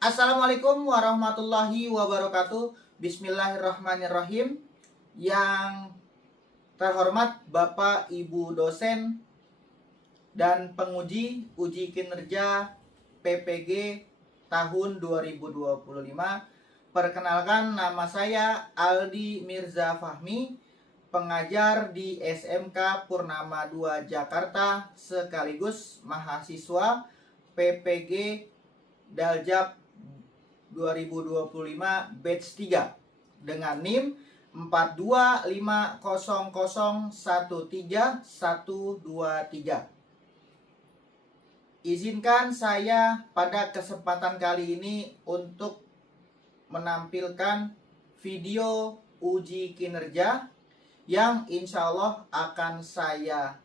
Assalamualaikum warahmatullahi wabarakatuh. Bismillahirrahmanirrahim. Yang terhormat Bapak Ibu dosen dan penguji uji kinerja PPG tahun 2025. Perkenalkan, nama saya Aldi Mirza Fahmi, pengajar di SMK Purnama 2 Jakarta sekaligus mahasiswa PPG Daljab 2025 batch 3 dengan NIM 42500131123. Izinkan saya pada kesempatan kali ini untuk menampilkan video uji kinerja yang insya Allah akan saya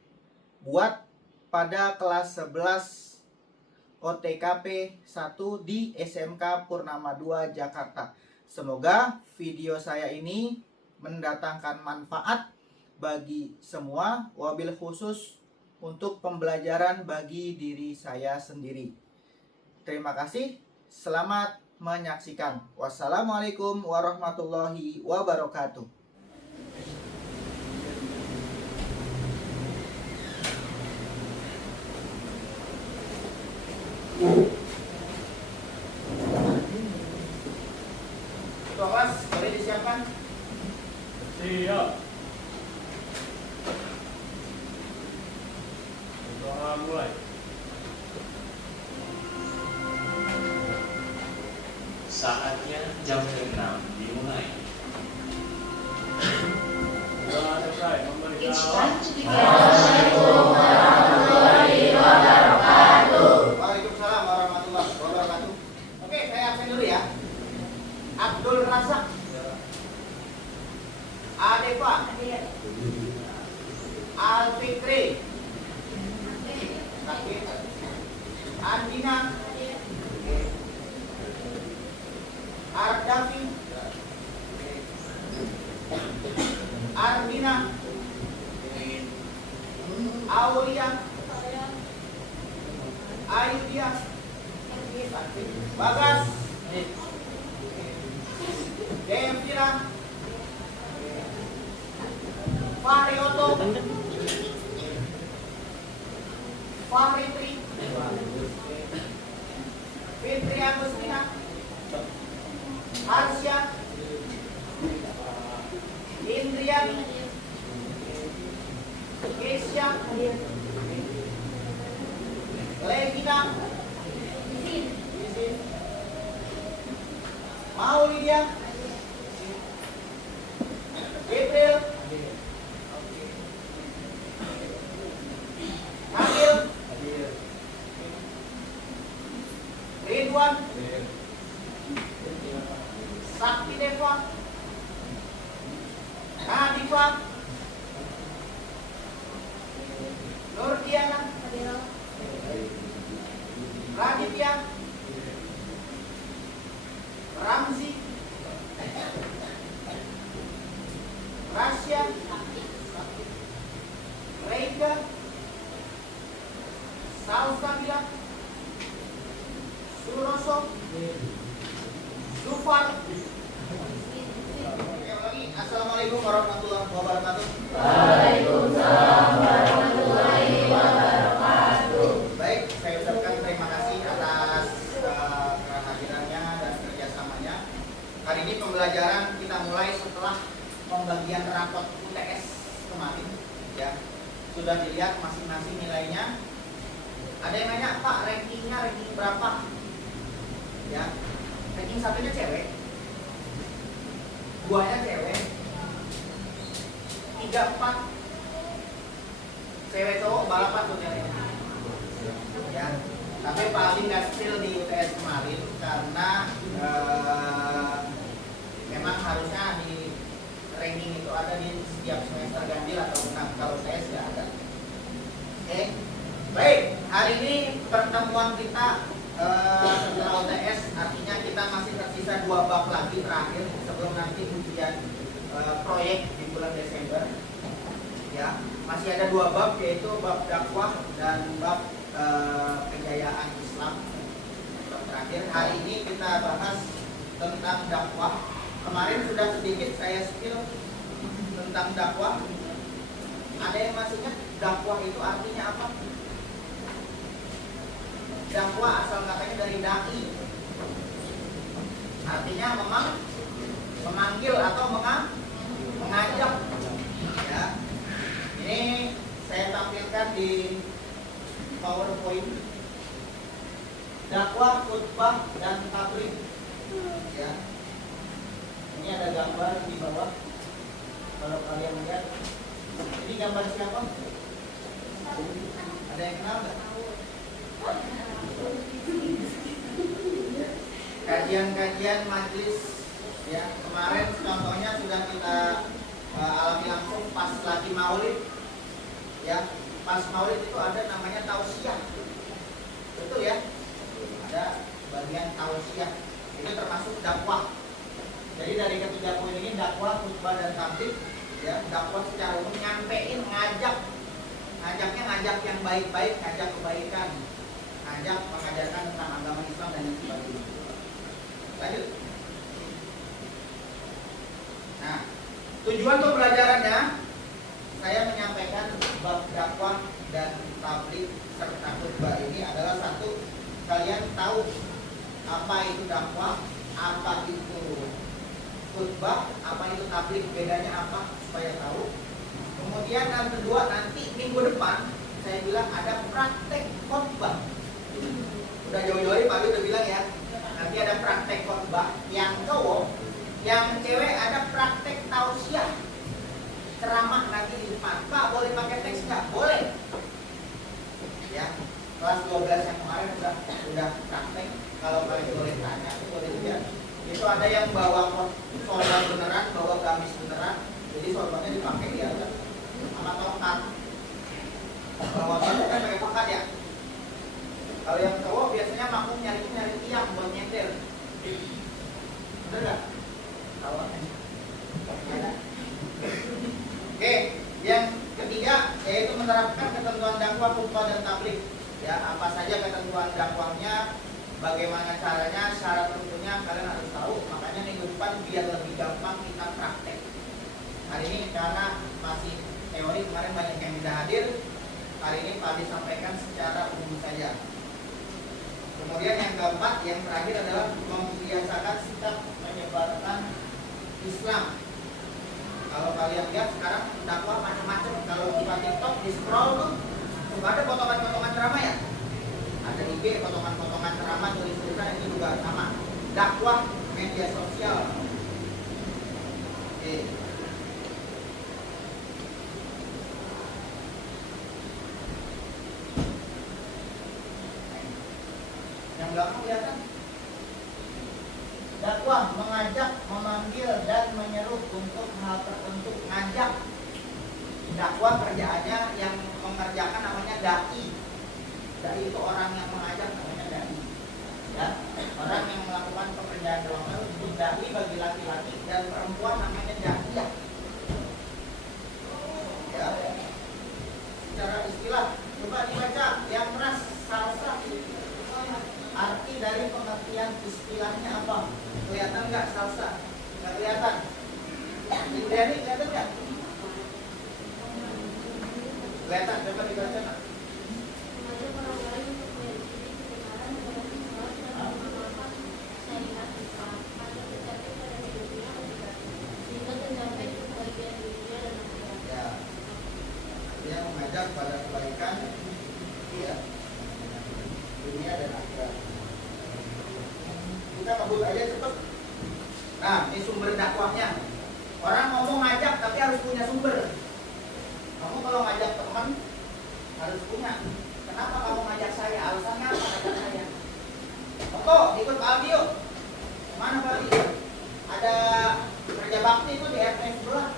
buat pada kelas 11 OTKP 1 di SMK Purnama 2 Jakarta. Semoga video saya ini mendatangkan manfaat bagi semua, wabil khusus untuk pembelajaran bagi diri saya sendiri. Terima kasih, selamat menyaksikan. Wassalamualaikum warahmatullahi wabarakatuh. Kelas boleh disiapkan? Siap. Doa mulai. Saatnya jam 6 dimulai. Doa selesai. Memberikan Assalamualaikum warahmatullahi wabarakatuh. Waalaikumsalam warahmatullahi wabarakatuh. Oke, saya absen dulu ya. Abdul Razak, Adefa, Alfikri, Andina, Ardafi, Ardina, Aulia, Ayudia, Bagas, Devira, Fahri Oto, Fahri Tri, Fitri Agustina, Harsya, Indrian, Kesya, Levina, Maulidia, April, Kamil, Ridwan, Sakti Deva, Nadifa, Nurdiana, Raditya, Ramzi, Rasya, Reika, Salsabila, Suroso, Zufar. Assalamualaikum warahmatullahi wabarakatuh. Waalaikumsalam warahmatullahi wabarakatuh. Baik, saya ucapkan terima kasih atas kehadirannya dan kerjasamanya. Hari ini pembelajaran kita mulai setelah pembagian rapot UTS kemarin. Ya, sudah dilihat masing-masing nilainya. Ada yang nanya, Pak, rankingnya ranking berapa? Ya, ranking satunya cewek, duanya cewek, 3, 4 cewek cowok balapan tuh ya. Tapi paling nggak skill di UTS kemarin karena memang harusnya di ranking itu ada di setiap semester ganjil atau bukan, kalau UTS nggak ada. Oke, baik, hari ini pertemuan kita setelah UTS, artinya kita masih tersisa 2 bab lagi terakhir sebelum nanti ujian proyek di bulan Desember. Ya, masih ada 2 bab, yaitu bab dakwah dan bab kejayaan Islam. Bab terakhir hari ini kita kita bahas tentang dakwah. Kemarin sudah sedikit saya spill tentang dakwah. Ada yang masih ingat dakwah itu artinya apa? Dakwah asal katanya dari dai. Artinya memang memanggil atau mengajak. Ya. Ini saya tampilkan di PowerPoint. Dakwah, khutbah, dan tabligh. Ya. Ini ada gambar di bawah. Kalau kalian lihat, ini gambar siapa? Ada yang kenal nggak? Kajian-kajian majelis, ya, kemarin contohnya sudah kita alami langsung pas lagi maulid, ya. Pas maulid itu ada namanya tausiah, betul ya? Ada bagian tausiah, itu termasuk dakwah. Jadi dari ketiga poin ini, dakwah, khutbah, dan tabligh, ya. Dakwah secara umum nyampein, ngajaknya ngajak yang baik-baik, ngajak kebaikan, ngajak mengajarkan tentang agama Islam dan yang sebagainya. Lanjut. Nah, tujuan pembelajarannya saya menyampaikan bab dakwah dan tabligh serta khutbah ini adalah satu, kalian tahu apa itu dakwah, apa itu khutbah, apa itu tabligh, bedanya apa, supaya tahu. Kemudian yang kedua, nanti minggu depan saya bilang ada praktek khutbah. Udah jauh-jauh Pak udah bilang ya, nanti ada praktek khutbah yang cowok, yang cewek ada praktek tausiah, ceramah nanti di depan. Pak boleh pakai teks nggak? Boleh. Ya, kelas 12 yang kemarin udah praktek. Kalau kalian boleh tanya, boleh lihat. Itu ada yang bawa sorban beneran, bawa gamis beneran, jadi sorbannya dipakai di atas sama tongkat. Kalau kan pakai tongkat ya. Kalau yang cowok biasanya makmum nyari tiang buat nyetir. Bener nggak? Tahu ya. Oke, yang ketiga yaitu menerapkan ketentuan dakwah, khutbah, dan tabligh. Ya, apa saja ketentuan dakwahnya, bagaimana caranya, syarat tentunya kalian harus tahu. Makanya minggu depan biar lebih gampang kita praktek. Hari ini karena masih teori, kemarin banyak yang tidak hadir. Hari ini Pak disampaikan secara umum saja. Kemudian yang keempat, yang terakhir adalah membiasakan sikap menyebarkan Islam. Kalau kalian lihat sekarang dakwah macam-macam. Kalau buka TikTok di scroll tuh suka ada potongan-potongan ceramah ya. Ada IG potongan-potongan ceramah tulis-tulisan, itu juga sama. Dakwah media sosial. Oke. Yang belakang kelihatan. Dakwah mengajak, memanggil, dan menyeru untuk hal tertentu. Ngajak. Dakwah kerjaannya yang mengerjakan namanya dai. Dai itu orang yang mengajak, namanya dai. Ya, orang yang melakukan pekerjaan dakwah itu dai bagi laki-laki, dan perempuan namanya daiyah. Ya. Secara istilah, coba dibaca yang keras, salsa. Arti dari pengertian istilahnya apa? Kelihatan nggak salsa? Nggak kelihatan. Indriani kelihatan nggak? Kelihatan, coba dibaca nak. Ya, dia mengajak pada kebaikan, ya, dunia dan akhirat. Kita ngebut aja cepet. Nah, ini sumber dakwahnya. Orang ngomong ngajak tapi harus punya sumber. Kamu kalau ngajak teman harus punya. Kenapa kamu ngajak saya? Alasannya apa ngajak saya? Oke, ikut Pak Aldi yuk. Mana Pak Aldi? Ada kerja bakti itu di RT sebelah.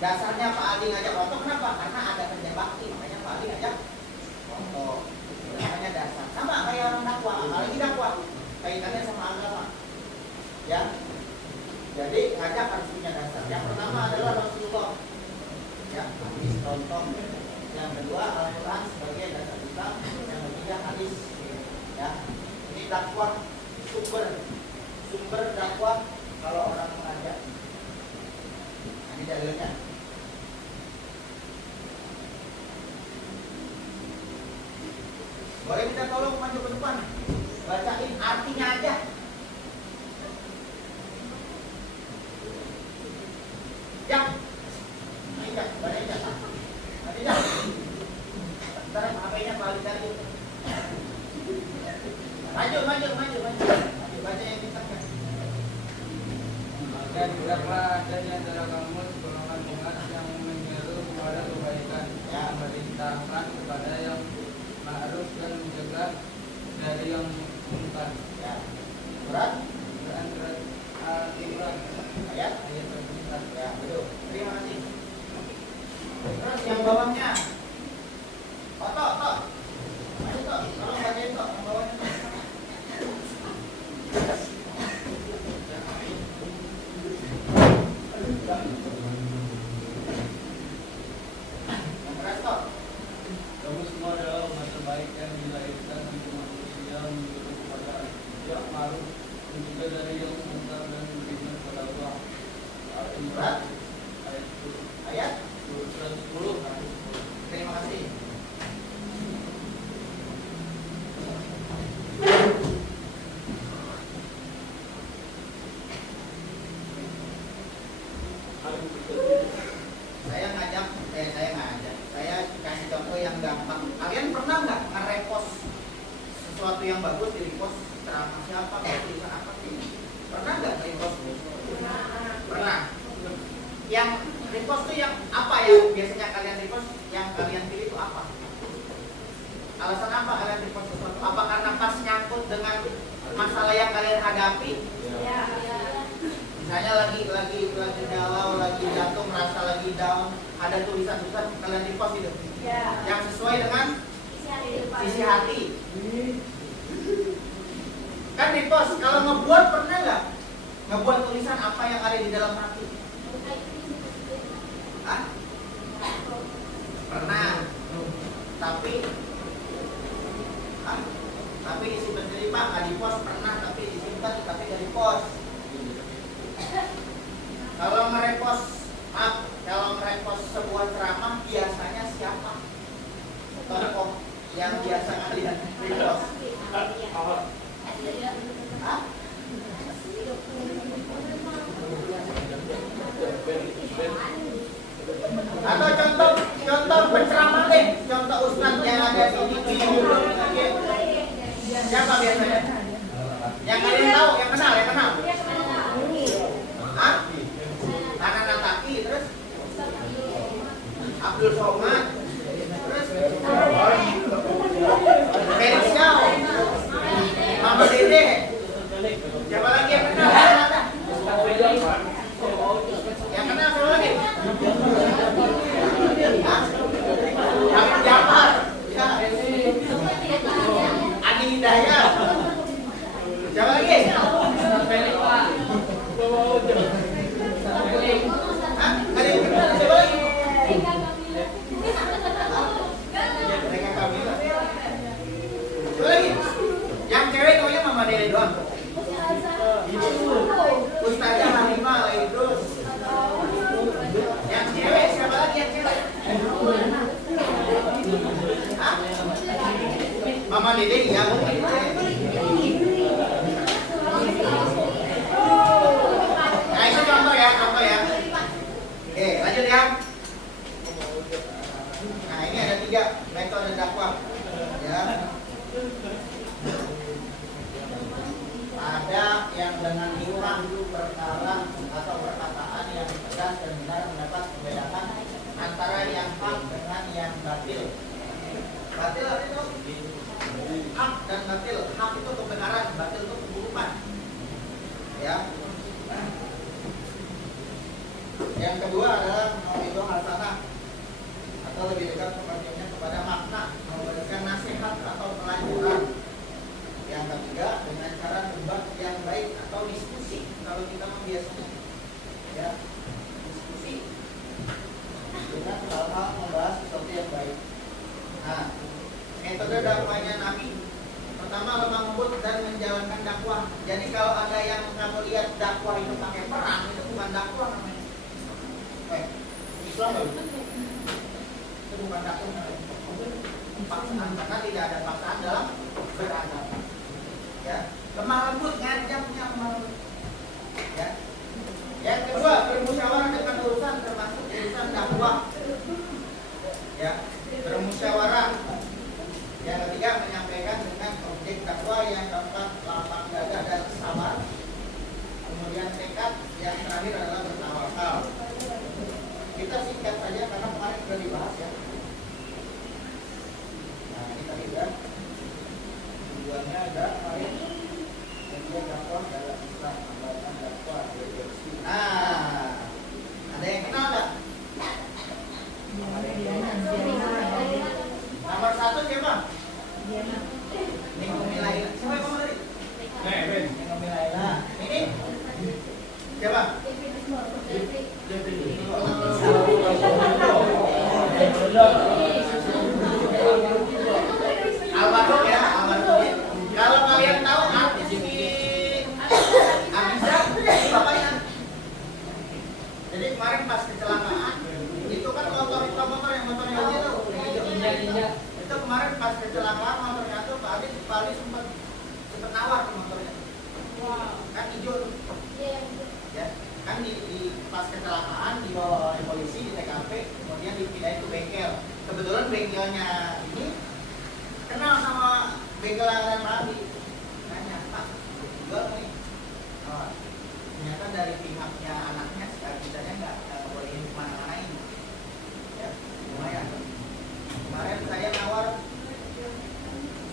Dasarnya Pak Aldi ngajak foto kenapa? Karena ada kerja bakti, makanya Pak Aldi ngajak foto. Namanya dasar. Sama kayak orang dakwah, apalagi dakwah kaitannya sama agama. Ya. Jadi ngajak harus punya dasar. Yang pertama adalah Rasulullah. Ya, hadis contoh. Yang kedua Al-Quran sebagai dasar Islam. Yang ketiga hadis. Ya. Ini dakwah sumber dakwah kalau orang mengajar. Ini dalilnya. Boleh minta tolong maju ke depan, bacain artinya aja. Jak, ayo Jak, bacain Jak. Nanti Jak. Ntar HP-nya balik lagi. Maju. Baca yang ditangkap. Dan tidaklah adanya antara kamu golongan umat yang menyeru kepada kebaikan, yang memerintahkan kepada yang ma'ruf dan mencegah dari yang munkar. Ya. Berat? Berat Al-Imran Ayat? ayat 34. Ya, betul. Terima kasih. Terus yang bawahnya. Tok. Ayo Tok, tolong bacain Tok yang bawahnya. Yang keras Tok. Kamu semua adalah umat terbaik yang dilahirkan untuk manusia, menyuruh kepada yang ma'ruf dan juga dari yang munkar dan beriman kepada Allah. Al-Imran ayat 10. Ayat? 10. Terima kasih. Saya kasih contoh yang gampang. Kalian pernah nggak nge-repost sesuatu yang bagus di repost ceramah siapa, tulisan apa sih? Pernah nggak repost? Pernah. Yang repost itu yang apa yang biasanya kalian repost? Yang kalian pilih itu apa? Alasan apa kalian repost sesuatu? Apa karena pas nyangkut dengan masalah yang kalian hadapi? Misalnya lagi galau, lagi jatuh, merasa lagi down, ada tulisan-tulisan kalian repost itu. Yang sesuai dengan isi hati. Kan repost, kalau ngebuat pernah nggak? Ngebuat tulisan apa yang ada di dalam hati? Hah? Pernah. Tapi isi penerima nggak di post, pernah tapi disimpan tapi nggak di post. Kalau nge-repost sebuah ceramah biasanya siapa? Tokoh yang biasa kalian repost. Hah? Atau contoh penceramah deh, contoh ustadz yang ada di siapa biasanya? Yang kalian tahu, yang kenal. Hah? Nana Nataki, terus Abdul Somad, terus Ferry Xiao, Mama Dede. Siapa lagi yang kenal? Yang kenal siapa lagi? Hamid Jafar, ya. Adi Hidayat. Siapa lagi? Hah? Ada yang kenal siapa lagi? Mereka Kamila. Siapa lagi? Yang cewek namanya Mama Dede doang. Ustazah Hanifah Laidrus. Yang cewek siapa lagi yang cewek? Hah? Mama Dede iya mungkin. Nah itu contoh ya. Oke lanjut ya. Nah ini ada 3 metode dakwah ya. Ada yang dengan iman perkara atau perkataan yang tegas dan benar mendapat membedakan antara yang hak dengan yang batil. Batil itu hak dan batil. Hak itu kebenaran, batil itu keburukan. Ya. Yang kedua adalah mau'izah hasanah atau lebih dekat pengertiannya kepada makna, memberikan nasihat atau pelajaran. Yang ketiga dengan cara debat yang baik atau diskusi. Kalau kita biasa bukan dakwah. Jadi kalau ada yang kamu lihat dakwah itu pakai perang, itu bukan dakwah namanya. Islam itu bukan dakwah namanya. Paksaan, karena tidak ada paksaan dalam beragama. Ya, lemah lembut, ngajaknya lemah lembut. Ya. Yang kedua, bermusyawarah dengan urusan termasuk urusan dakwah. Ya, bermusyawarah. Yang ketiga, menyampaikan dengan objek dakwah. Yang keempat, lapang dada dan sabar. Kemudian tekad. Yang terakhir adalah bertawakal. Kita singkat saja karena kemarin sudah dibahas ya. Nah, ini tadi sudah tujuannya ada kemudian dakwah dalam Islam, hambatan dakwah, redaksi. Nah, ada yang kenal nggak? Nomor 1 siapa? Ini Kumilai. Siapa yang ngomong tadi? Ben. Kumilai. Nah, ini siapa? Almarhum ya, almarhum. Kalau kalian tahu artis ini Abiza, ini bapaknya. Jadi kemarin pas kecelakaan, itu kan motor yang motornya aja tuh, itu kemarin pas kecelakaan motornya tuh Pak Ali sempat nawar tuh motornya. Kan hijau tuh. Ya, kan di pas kecelakaan dibawa oleh polisi di TKP, kemudian dipindahin ke bengkel. Kebetulan bengkelnya ini kenal sama bengkel yang Rabi. Nanya, Pak, jual nih. Oh, ternyata dari pihaknya anaknya misalnya nggak bolehin kemana-mana ini. Ya, lumayan. Kemarin saya nawar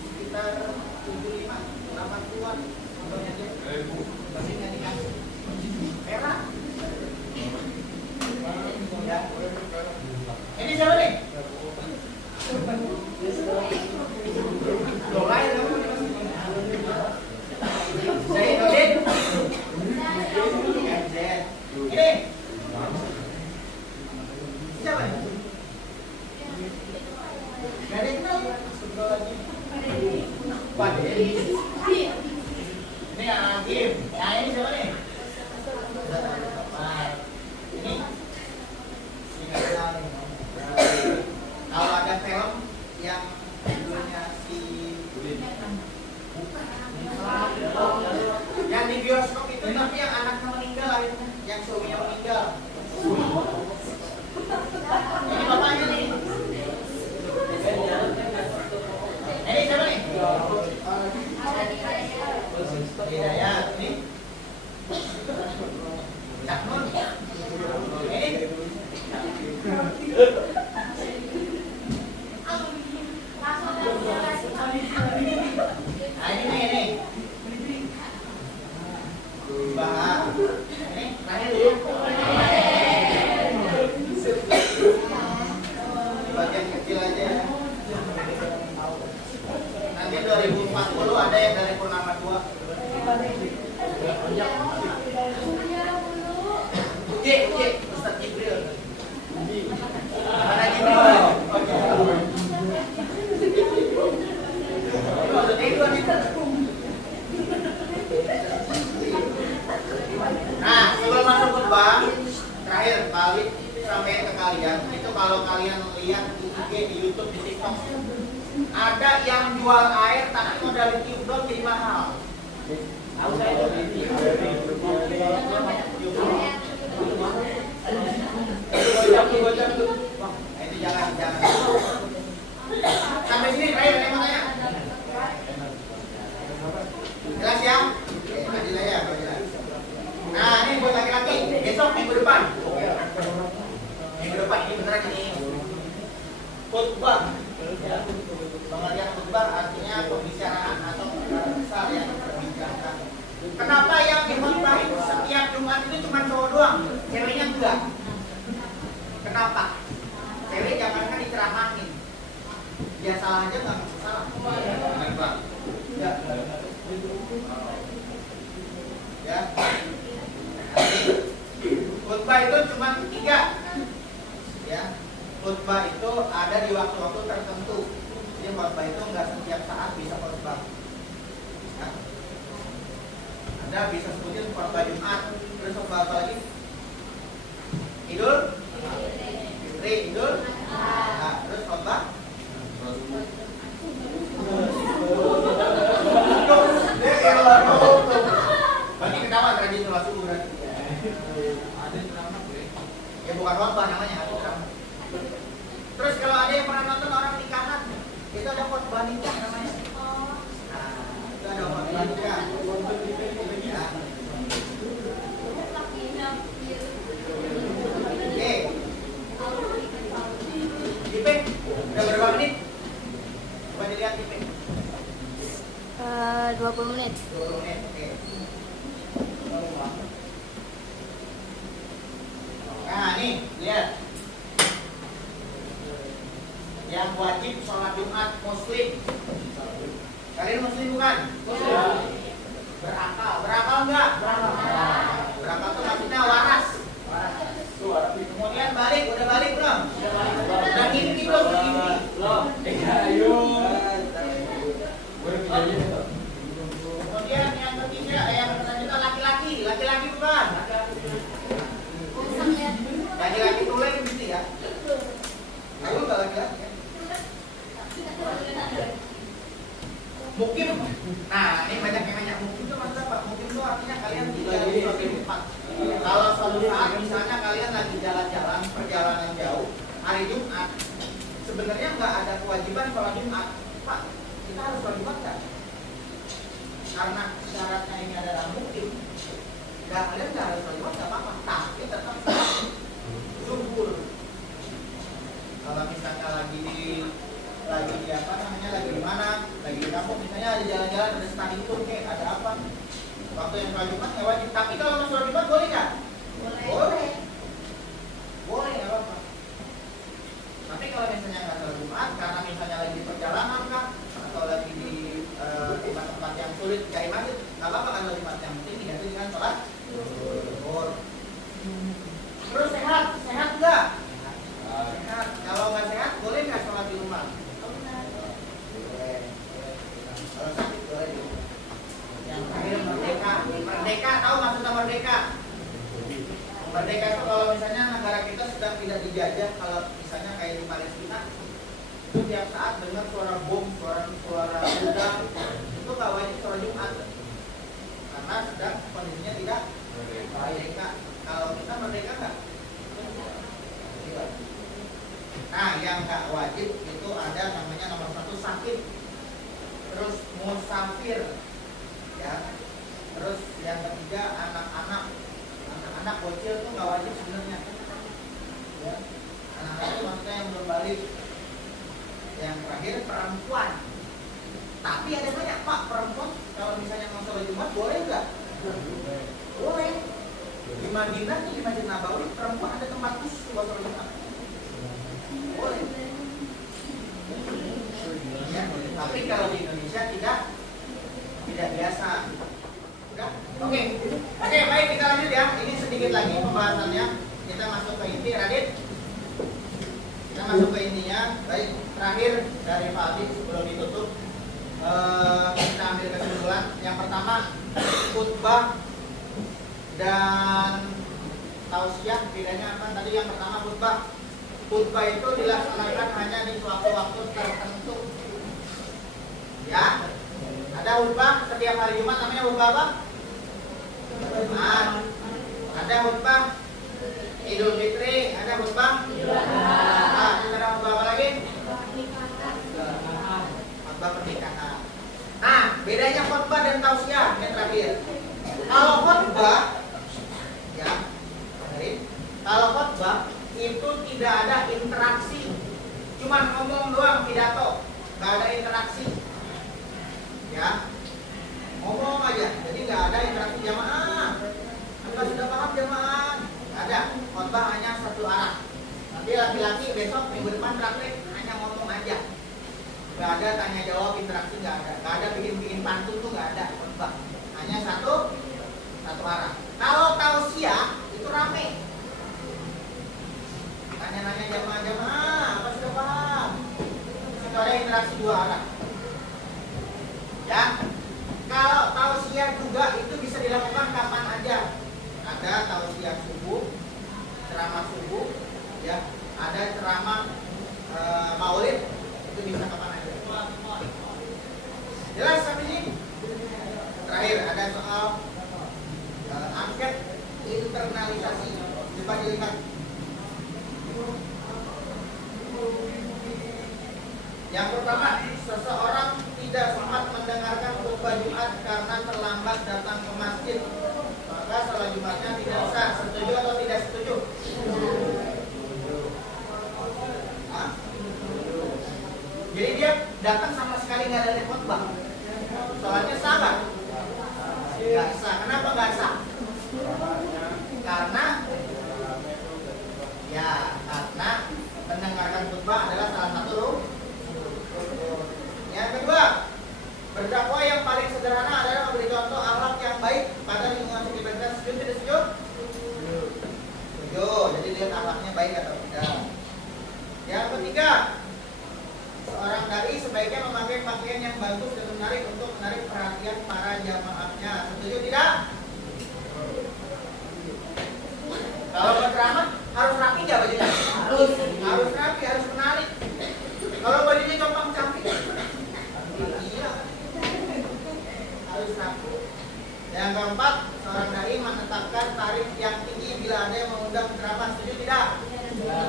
sekitar 75, 80-an motornya dia. Masih nggak dikasih. Merah. Ya. Ini siapa nih? Loh, lain kamu. Saya Odin. Ini. Siapa nih? Gak ada yang kenal. Sebentar lagi. Waduh. Ini Agim. Nah, ini siapa nih? Ini nggak kenal nih. Kalau ada film yang judulnya si yang di bioskop itu tapi yang anaknya meninggal akhirnya, yang suaminya meninggal. Ini bapaknya nih. Ini siapa nih? Hidayat. Ini Cak Nun. Ini nah ini Bahar. Ini terakhir ya. Bagian kecil aja ya. Nanti 2040 ada yang dari Purnama 2. Ustaz Jibril. Mana Jibril? Nah, sebelum masuk khutbah, terakhir balik sampai ke kalian. Itu kalau kalian lihat di IG, di YouTube, di TikTok, ada yang jual air tapi modalin tiup jadi mahal. Tahu saya itu? Itu jangan. Sampai sini terakhir yang mau tanya. Jelas ya? Jelas ya, jelas. Nah, ini buat laki-laki. Besok minggu depan. Minggu depan ini beneran ini. Khutbah. Pengertian khutbah artinya pembicaraan atau besar yang diperbincangkan. Kenapa yang dikhutbahin setiap Jumat itu cuma cowok doang, ceweknya enggak? Kenapa? Cewek jangankan diceramahin, dia salah aja nggak masalah. Kenapa? Enggak. Ya. Khutbah itu cuma 3. Ya. Khutbah itu ada di waktu-waktu tertentu. Jadi khutbah itu nggak setiap saat bisa khutbah. Ya. Anda bisa sebutin khotbah Jumat, terus khotbah apa lagi? Idul Fitri, Idul. Nah, terus khotbah bagi ketawa rajin sholat subuh berarti. Ada ceramah gue. Ya bukan khotbah namanya, ada ceramah. Terus kalau ada yang pernah nonton orang nikahan, itu ada khotbah nikah namanya. Nah, itu ada khotbah nikah. Ya. Oke. Dipik, udah berapa menit? Coba dilihat Dipik. 20 menit. 20 menit, oke. Nah, nih, lihat. Yang wajib sholat Jumat Muslim. Kalian Muslim bukan? Muslim. Berakal. Berakal enggak? Berakal itu maksudnya waras. Kemudian balik, udah balik belum? Udah ngimpi belum? Ayo. Kemudian yang ketiga, yang selanjutnya laki-laki. Laki-laki bukan? Laki-laki tulen mesti ya? Ayo enggak laki-laki ya? Mungkin, nah ini banyak yang nanya mungkin itu maksudnya apa? Mungkin itu artinya kalian tidak di suatu tempat. Kalau suatu saat misalnya kalian lagi jalan-jalan perjalanan jauh hari Jumat, sebenarnya nggak ada kewajiban sholat Jumat, Pak. Kita harus sholat Jumat nggak? Karena syaratnya ini adalah mungkin. Nggak, kalian nggak harus sholat Jumat nggak apa-apa, tapi tetap sholat zuhur. Kalau misalnya lagi di apa namanya, lagi di mana, lagi di kampung, misalnya ada jalan-jalan, ada study tour, kayak ada apa, waktu yang sholat Jumat nggak wajib. Tapi kalau mau sholat Jumat boleh nggak? Boleh nggak apa-apa. Tapi kalau misalnya nggak sholat Jumat karena misalnya lagi di perjalanan kah, atau lagi di tempat-tempat yang sulit cari masjid, nggak apa-apa. Kan tempat yang penting diganti dengan sholat zuhur. Terus sehat nggak? Sehat. Kalau nggak sehat boleh nggak sholat di rumah? Kalau sakit boleh. Yang terakhir merdeka. Merdeka, tahu maksudnya merdeka? Merdeka itu kalau misalnya negara kita sedang tidak dijajah, kalau misalnya kayak di Palestina, itu tiap saat dengar suara bom, suara ledak, itu nggak wajib sholat Jumat, karena sedang kondisinya tidak merdeka. Kalau kita merdeka nggak? Nah, yang nggak wajib itu ada namanya nomor 1 sakit, terus musafir, ya. Terus yang ketiga anak bocil itu nggak wajib sebenarnya, ya. Anak-anak itu maksudnya yang belum balik. Yang terakhir perempuan. Tapi ada banyak, Pak, perempuan kalau misalnya mau sholat Jumat boleh nggak? Boleh. Di Madinah tuh, di Masjid Nabawi, perempuan ada tempat khusus buat sholat Jumat. Boleh. Ya, tapi kalau di Indonesia tidak biasa. Udah? Oke, baik, kita lanjut ya. Ini sedikit lagi pembahasannya. Kita masuk ke inti, Radit. Kita masuk ke intinya. Baik, terakhir dari Pak Adi sebelum ditutup, kita ambil kesimpulan. Yang pertama, khutbah dan tausiah bedanya apa? Tadi yang pertama khutbah itu dilaksanakan hanya di waktu-waktu tertentu. Ya, ada khutbah setiap hari Jumat, namanya khutbah apa? Jumat. Ada khutbah Idul Fitri, ada khutbah Idul Adha. Ada khutbah apa lagi? Khutbah pernikahan. Nah, bedanya khutbah dan tausiah yang terakhir. Kalau khutbah, ya, kalau khutbah itu tidak ada interaksi, cuma ngomong doang, pidato, nggak ada interaksi, ya, ngomong aja, jadi nggak ada interaksi jamaah. Anda sudah paham jamaah? Nggak ada, khutbah hanya satu arah. Nanti laki-laki besok minggu depan praktek hanya ngomong aja, nggak ada tanya jawab, interaksi nggak ada bikin pantun tuh nggak ada. Khutbah hanya satu arah. Kalau tausiah itu rame. Nanya-nanya jamaah, apa sudah paham? Itu ada interaksi dua arah. Ya, kalau tausiah juga itu bisa dilakukan terakhir ada soal angket internalisasi. Coba dilihat. Yang pertama, seseorang tidak sempat mendengarkan khutbah Jumat karena terlambat datang ke masjid, maka salat Jumatnya tidak sah. Setuju atau tidak setuju? Hah? Jadi dia datang sama sekali nggak ada khutbah, salatnya sah nggak? Nggak sah. Kenapa nggak sah? Karena mendengarkan khutbah adalah salah satu rukun. Yang kedua, berdakwah yang paling sederhana adalah memberi contoh akhlak yang baik pada lingkungan sekitar. Setuju tidak setuju? Setuju. Jadi lihat akhlaknya baik atau tidak. Yang ketiga, seorang dai sebaiknya memakai pakaian yang bagus dan menarik untuk menarik perhatian para jamaahnya. Setuju tidak? Kalau berceramah harus rapi nggak bajunya? Harus rapi, harus menarik. Kalau bajunya compang camping, iya, harus rapi. Yang keempat, seorang dai menetapkan tarif yang tinggi bila ada yang mengundang ceramah. Setuju tidak? Ya.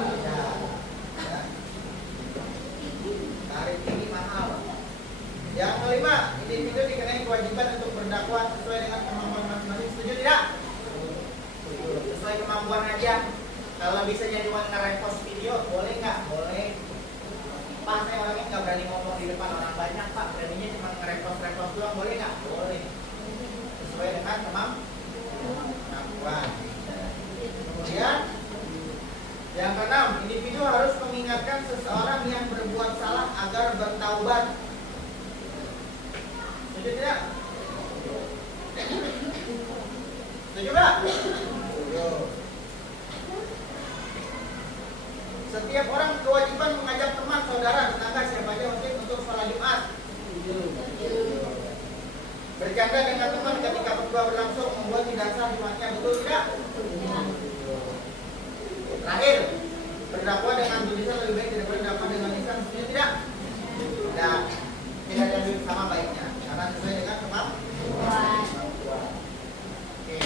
Tarif tinggi mahal. Yang kelima, individu dikenai kewajiban untuk berdakwah sesuai dengan kemampuan masing-masing. Setuju tidak? Sesuai kemampuan aja. Kalau bisa jadi nge-repost video, boleh nggak? Boleh. Pak, saya orangnya nggak berani ngomong di depan orang banyak, Pak. Beraninya cuma nge-repost doang, boleh nggak? Boleh. Sesuai dengan kemampuan. Kemudian yang keenam, individu harus mengingatkan seseorang yang berbuat salah agar bertaubat. Setuju tidak? Setuju nggak? Setiap orang kewajiban mengajak teman, saudara, tetangga, siapa aja untuk sholat Jumat. Bercanda dengan teman ketika khutbah berlangsung membuat tidak sah Jumatnya, betul tidak? Terakhir, berdakwah dengan tulisan lebih baik daripada berdakwah dengan lisan. Setuju tidak? Tidak. Tidak ada yang sama baiknya karena sesuai dengan kemampuan. Oke.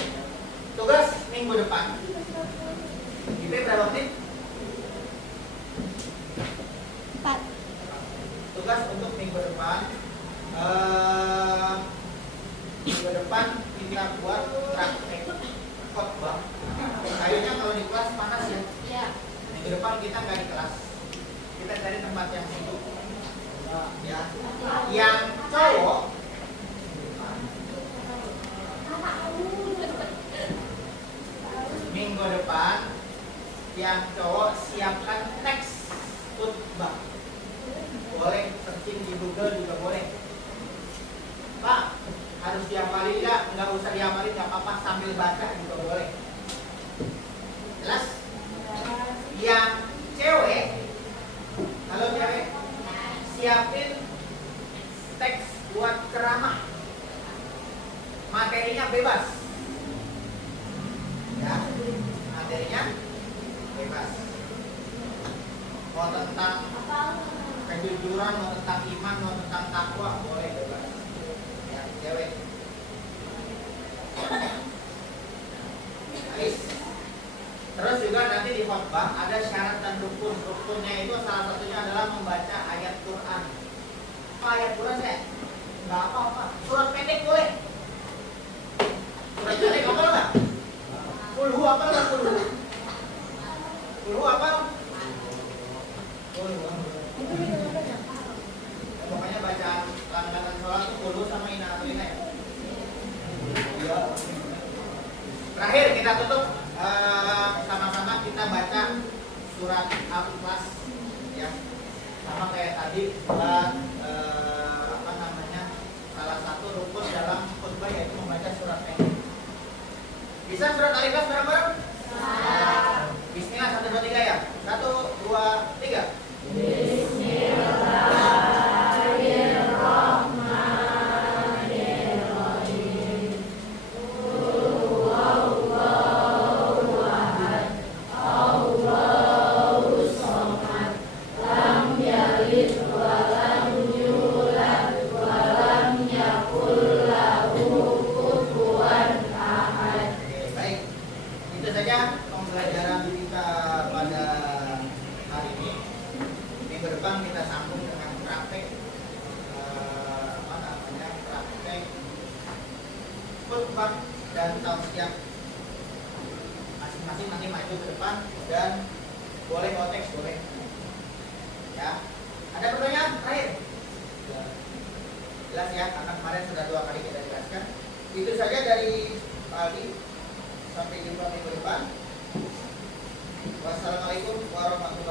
Tugas minggu depan. IP berapa menit? 4. Tugas untuk minggu depan. Minggu depan kita buat praktek khotbah. Kayaknya kalau di kelas panas ya. Iya. Minggu depan kita nggak di kelas. Kita cari tempat yang sejuk. Ya. Yang cowok minggu depan, yang cowok siapkan teks khutbah. Boleh searching di Google juga boleh. Pak, harus dihafalin nggak usah dihafalin, nggak apa-apa, sambil baca juga boleh. Jelas? Yang cewek, kalau cewek siapin teks buat ceramah, materinya bebas. Ya, materinya bebas. Mau tentang kejujuran, mau tentang iman, mau tentang takwa, boleh bebas. Ya, cewek. Nice. Terus juga nanti di khotbah ada syarat dan rukun. Rukunnya itu salah satunya adalah membaca ayat Quran. Apa ayat Quran ya? Nggak apa-apa. Surat pendek boleh. Surat pendek apa nggak? Kulhu apa nggak kulhu? Kulhu apa? Kulhu. Pokoknya bacaan langganan sholat itu kulhu sama inna atrina ya. Iya. Terakhir kita tutup. Sama-sama kita baca surat Al-Ikhlas ya, sama kayak tadi buat salah satu rukun dalam khutbah yaitu membaca surat pendek. Bisa surat Al-Ikhlas bareng-bareng? Bismillah 1 2 3 ya. 1 2 3. Walam yulad walam yakul lahu kompak dan tahu siap. Masing-masing nanti maju ke depan dan boleh konteks, boleh. Ya. Ada pertanyaan terakhir? Jelas ya, karena kemarin sudah 2 kali kita jelaskan. Itu saja dari Pak Aldi. Sampai jumpa minggu depan. Wassalamualaikum warahmatullahi wabarakatuh.